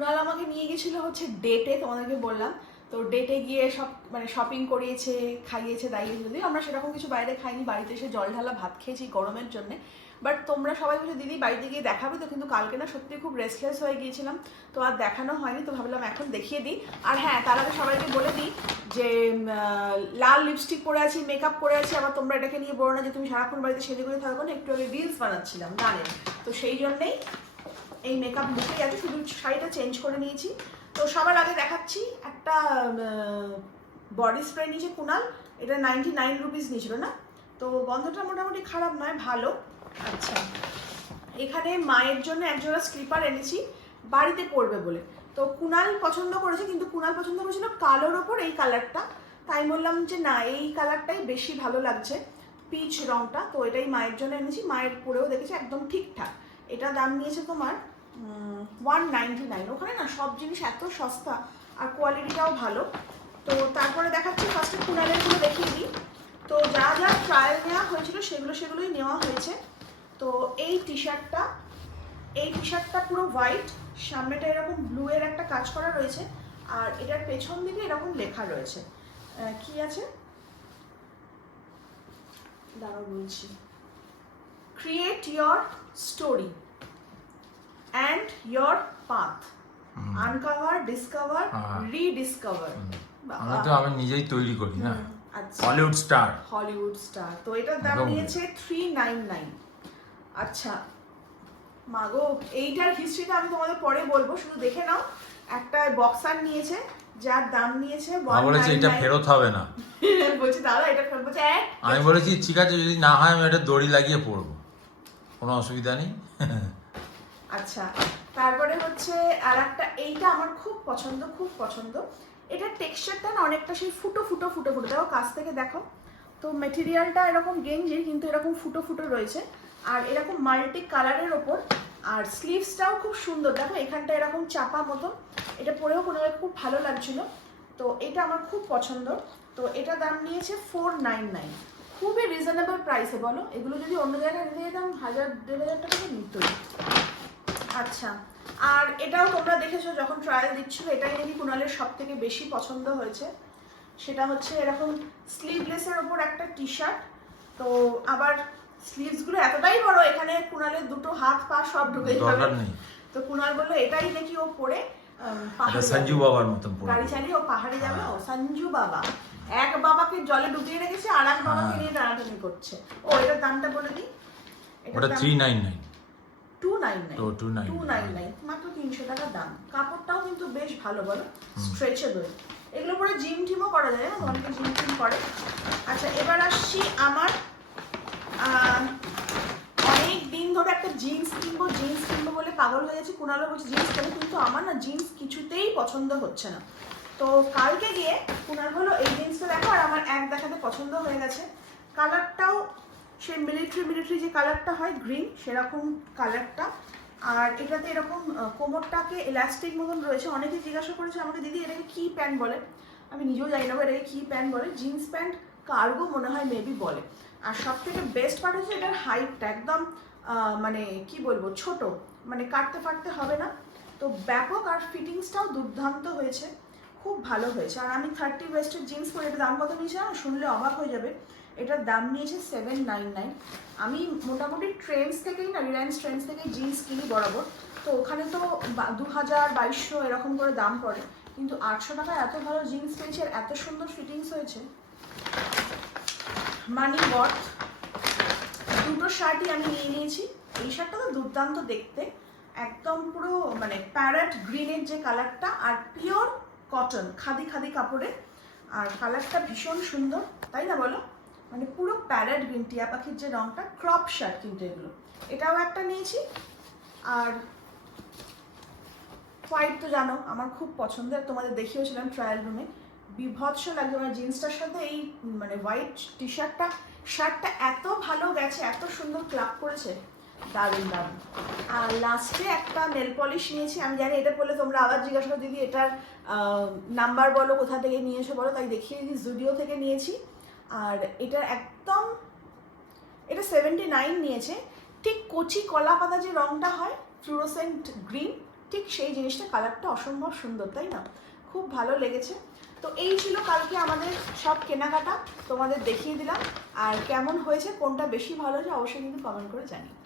কুণাল আমাকে নিয়ে গেছিল হচ্ছে ডেটে তোমাদেরকে বললাম। তো ডেটে গিয়ে সব মানে শপিং করিয়েছে, খাইয়েছে দাইয়েছে যদিও আমরা সেরকম কিছু বাইরে খাইনি, বাড়িতে এসে জল ঢালা ভাত খেয়েছি গরমের জন্য। বাট তোমরা সবাই বলছো, দিদি, বাড়িতে গিয়ে দেখাবে তো। কিন্তু কালকে না সত্যি খুব রেস্টলেস হয়ে গিয়েছিলাম। তো আর দেখানো হয়নি, তো ভাবলাম এখন দেখিয়ে দিই। আর হ্যাঁ তার আগে সবাইকে বলে দিই যে লাল লিপস্টিক পরে আছি মেকআপ করে আছি। আবার তোমরা এটাকে নিয়ে বলো না যে, তুমি সারাক্ষণ বাড়িতে সেজে করে থাকো না, একটু আগে রিলস বানাচ্ছিলাম গানের তো সেই জন্যেই এই মেকআপ লুকেই আছে শুধু শাড়িটা চেঞ্জ করে নিয়েছি। তো সবার আগে দেখাচ্ছি একটা বডি স্প্রে নিয়েছে কুনাল। এটা নাইনটি নাইন রুপিস নিয়েছিল না? তো গন্ধটা মোটামুটি খারাপ নয় ভালো। আচ্ছা। এখানে মায়ের জন্য একজোড়া স্লিপার এনেছি বাড়িতে পরবে বলে। তো কুনাল পছন্দ করেছে কিন্তু কুনাল পছন্দ করেছিল কালোর ওপর এই কালারটা তাই বললাম যে না এই কালারটাই বেশি ভালো লাগছে পিচ রংটা। তো এটাই মায়ের জন্য এনেছি মায়ের পরেও দেখেছি একদম ঠিকঠাক। এটা দাম নিয়েছে তোমার ওয়ান নাইনটি নাইন ওখানে না সব জিনিস এত সস্তা, আর কোয়ালিটিটাও ভালো। তো তারপরে দেখাচ্ছি ফার্স্টে কুনালেরগুলো দেখিয়ে দিই। তো যা যা ট্রায়াল নেওয়া হয়েছিল, সেগুলো সেগুলোই নেওয়া হয়েছে। তো এই টি শার্টটা এই টি শার্টটা পুরো হোয়াইট সামনেটা এরকম ব্লু এর একটা কাজ করা রয়েছে, আর এটার পেছন দিকে এরকম লেখা রয়েছে। কি আছে? দাঁড়াও বলছি। Create your story your path uncover discover. Rediscover আমি তো আমি নিজেই তৈরি করি না? হলিউড স্টার হলিউড স্টার তো এটার দাম। নিয়েছে থ্রি নাইন নাইন আচ্ছা। মাগো এইটার হিস্ট্রিটা আমি তোমাদের পরে বলব। শুধু দেখে নাও একটা বক্সার নিয়েছে যার দাম নিয়েছে আমি বলেছি এটা 199 ফেরত হবে না। বলছি দাদা এটা ফেরত বলছে আমি বলেছি ঠিক আছে যদি না হয় আমি এটা দড়ি লাগিয়ে পরবো। কোনো অসুবিধা নেই। আচ্ছা তারপরে হচ্ছে আর একটা এইটা আমার খুব পছন্দ খুব পছন্দ। এটা টেক্সচারটা না অনেকটা সেই ফুটো ফুটো ফুটো ফুটো। দেখো, কাছ থেকে দেখো। তো মেটেরিয়ালটা এরকম গেঞ্জির কিন্তু এরকম ফুটো ফুটো রয়েছে। আর এরকম মাল্টি কালারের ওপর। আর স্লিভসটাও খুব সুন্দর। দেখো, এখানটা এরকম চাপা মতন এটা পরেও কোনো খুব ভালো লাগছিল। তো এটা আমার খুব পছন্দ। তো এটা দাম নিয়েছে ফোর নাইন নাইন খুবই রিজনেবল প্রাইসে বলো? এগুলো যদি অন্য জায়গায় নিতে যেতাম, হাজার, দেড় হাজার টাকা নিতই। আচ্ছা। আর এটাও তোমরা দেখেছ যখন ট্রায়াল দিচ্ছিল এটাই নাকি কুণালের সব থেকে বেশি পছন্দ হয়েছে। সেটা হচ্ছে এরকম স্লিভলেসের ওপর একটা টি শার্ট তো আবার স্লিভসগুলো এতটাই বড় এখানে কুণালের দুটো হাত পা সব ঢুকে যাবে তো কুণাল বলল এটাই নাকি ও পরে সঞ্জু বাবার মতন গাড়ি চালিয়ে ও পাহাড়ে যাবে ও সঞ্জু বাবা। এক বাবাকে জলে ডুবিয়ে রেখেছে আর এক বাবাকে হ্যাঁ। নিয়ে টানাটানি করছে। ও এটার দামটা বলে দিই। ওটা three nine nine nine nine two nine nine মাত্র তিনশো টাকা দাম। কাপড়টাও কিন্তু বেশ ভালো বলো? স্ট্রেচেবল এগুলো পরে জিম টিমও করা যায় না অনেকে জিম টিম করে। আচ্ছা এবার আসছি আমার অনেক দিন ধরে একটা জিন্স কিনবো জিন্স কিনবো বলে পাগল হয়ে গেছে কুণালো বলছে জিন্স কেন? কিন্তু আমার না জিন্স কিছুতেই পছন্দ হচ্ছে না। তো কালকে গিয়ে কুণাল হলো এই জিন্সটা দেখো। আর আমার এক দেখাতে পছন্দ হয়ে গেছে। কালারটাও সেই মিলিটারি মিলিটারি যে কালারটা হয় গ্রিন সেরকম কালারটা আর এটাতে এরকম কোমরটাকে এলাস্টিক মতন রয়েছে। অনেকে জিজ্ঞাসা করেছে আমাকে, দিদি, এটাকে কি প্যান্ট বলে? আমি নিজেও জানি না এটাকে কি প্যান্ট বলে? জিন্স প্যান্ট কার্গো মনে হয় মেবি বলে। আর সব থেকে বেস্ট পার্ট হচ্ছে এটার হাইটটা একদম মানে কি বলব, ছোট। মানে কাটতে ফাটতে হবে না। তো ব্যাপক আর ফিটিংসটাও দুর্দান্ত হয়েছে। খুব ভালো হয়েছে। আর আমি থার্টি ওয়েস্টের জিন্স পরে এটা দাম কত নিয়েছে না শুনলে অবাক হয়ে যাবে। এটার দাম নিয়েছে সেভেন নাইন নাইন আমি মোটামুটি ট্রেন্ডস থেকেই না রিলায়েন্স ট্রেন্ডস থেকেই জিন্স কিনি বরাবর। তো ওখানে তো দু হাজার বাইশশো এরকম করে দাম পড়ে। কিন্তু আটশো টাকায় এত ভালো জিন্স পেয়েছে আর এত সুন্দর ফিটিংস হয়েছে। মানি ওয়ার্থ দুটো শার্টই আমি নিয়ে নিয়েছি। এই শার্টটা তো দুর্দান্ত দেখতে। একদম পুরো মানে প্যারেট গ্রিনের যে কালারটা আর পিওর কটন খাদি খাদি কাপড়ে। আর কালারটা ভীষণ সুন্দর, তাই না বলো? মানে পুরো প্যারেট গ্রিন টিয়া পাখির যে রংটা, ক্রপ শার্ট কিন্তু এগুলো। এটাও একটা নিয়েছি। আর হোয়াইট তো জানো, আমার খুব পছন্দের তোমাদের দেখিয়েছিলাম ট্রায়াল রুমে বিভৎস লাগছে আমার জিন্সটার সাথে এই মানে হোয়াইট টি শার্টটা শার্টটা এত ভালো গেছে, এত সুন্দর ক্লাব করেছে। দারুণ দারুণ। আর লাস্টে একটা নেল পলিশ নিয়েছি, আমি জানি এটা বললে তোমরা আবার জিজ্ঞাসা দিদি, এটার নাম্বার বলো, কোথা থেকে নিয়েছো বলো? তাই দেখিয়ে দিই জুডিও থেকে নিয়েছি। আর এটা একদম, এটা সেভেন্টি নাইন নিয়েছে। ঠিক কচি কলা পাতা যে রঙটা হয় ফ্লুরোসেন্ট গ্রিন ঠিক সেই জিনিসটা কালারটা অসম্ভব সুন্দর, তাই না? খুব ভালো লেগেছে। তো এই ছিল কালকে আমাদের সব কেনাকাটা, তোমাদের দেখিয়ে দিলাম। আর কেমন হয়েছে, কোনটা বেশি ভালো হয়েছে, অবশ্যই কিন্তু কমেন্ট করে জানিও।